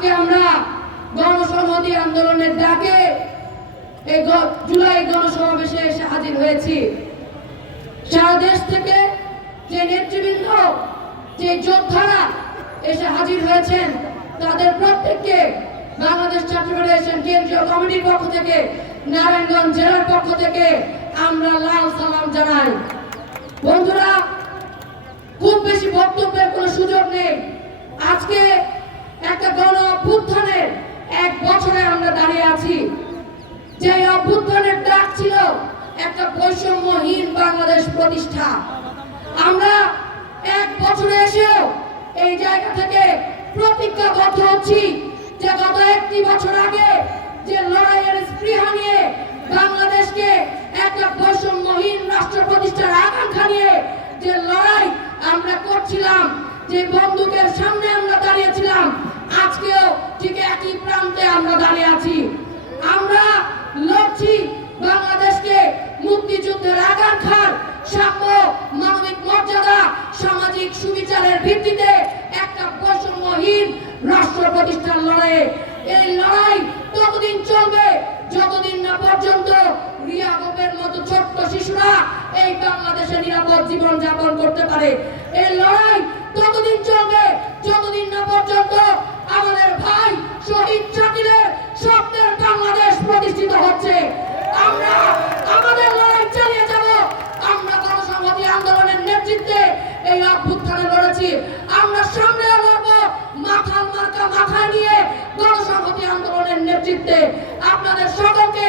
আজকে আমরা গণসংহতি আন্দোলনের ডাকে এই জুলাই গণসমাবেশে এসে হাজির হয়েছি। সারা দেশ থেকে যে নেতৃবৃন্দ, যে যোদ্ধারা এসে হাজির হয়েছেন, তাদের প্রত্যেককে বাংলাদেশ ছাত্র ফেডারেশন কেন্দ্রীয় কমিটির পক্ষ থেকে, নারায়ণগঞ্জ জেলার পক্ষ থেকে আমরা লাল সালাম জানাই। বন্ধুরা, খুব বেশি বক্তব্যের কোনো সুযোগ নেই। আজকে একটা গণ অভ্যুত্থানের এক বছরে আমরা দাঁড়িয়ে আছি যে অভ্যুত্থানের ডাক ছিল একটা বৈষম্যহীন বাংলাদেশ প্রতিষ্ঠা। আমরা এক বছরে এসেও এই জায়গা থেকে প্রতিজ্ঞাবদ্ধ হচ্ছি যে গত একটি বছর আগে যে লড়াইয়ের স্পৃহা নিয়ে বাংলাদেশকে একটা বৈষম্যহীন রাষ্ট্র প্রতিষ্ঠার আকাঙ্ক্ষা নিয়ে যে লড়াই আমরা করছিলাম, যে বন্দুকের সামনে আমরা দাঁড়িয়েছিলাম, আজকেও সাম্য মানবিক মর্যাদা, সামাজিক সুবিচারের ভিত্তিতে একটা বৈষম্যহীন রাষ্ট্র প্রতিষ্ঠার লড়াইয়ে। এই লড়াই ততদিন চলবে, যতদিন না পর্যন্ত রিয়া গোপের মতো ছোট্ট শিশুরা এই বাংলাদেশে নিরাপদ জীবন যাপন করতে পারে। এই লড়াই ততদিন চলবে যতদিন না পর্যন্ত আমাদের ভাই শহীদ শাকিলের স্বপ্নের বাংলাদেশ প্রতিষ্ঠিত হচ্ছে আমরা আমাদের লড়াই চালিয়ে যাব আমরা গণসংহতি আন্দোলনের নেতৃত্বে এই অভ্যুত্থানে লড়েছি আমরা সামনে লড়বো মাথার মার্কা মাথায় নিয়ে গণসংহতি আন্দোলনের নেতৃত্বে আপনাদের সকলকে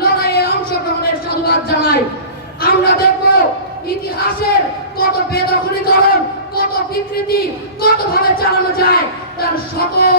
লড়াইয়ে অংশগ্রহণের সাধুবাদ জানাই। আমরা দেখব ইতিহাসের কত বেদখলীকরণ, কত বিকৃতি, কতভাবে চালানো যায়, তার সকল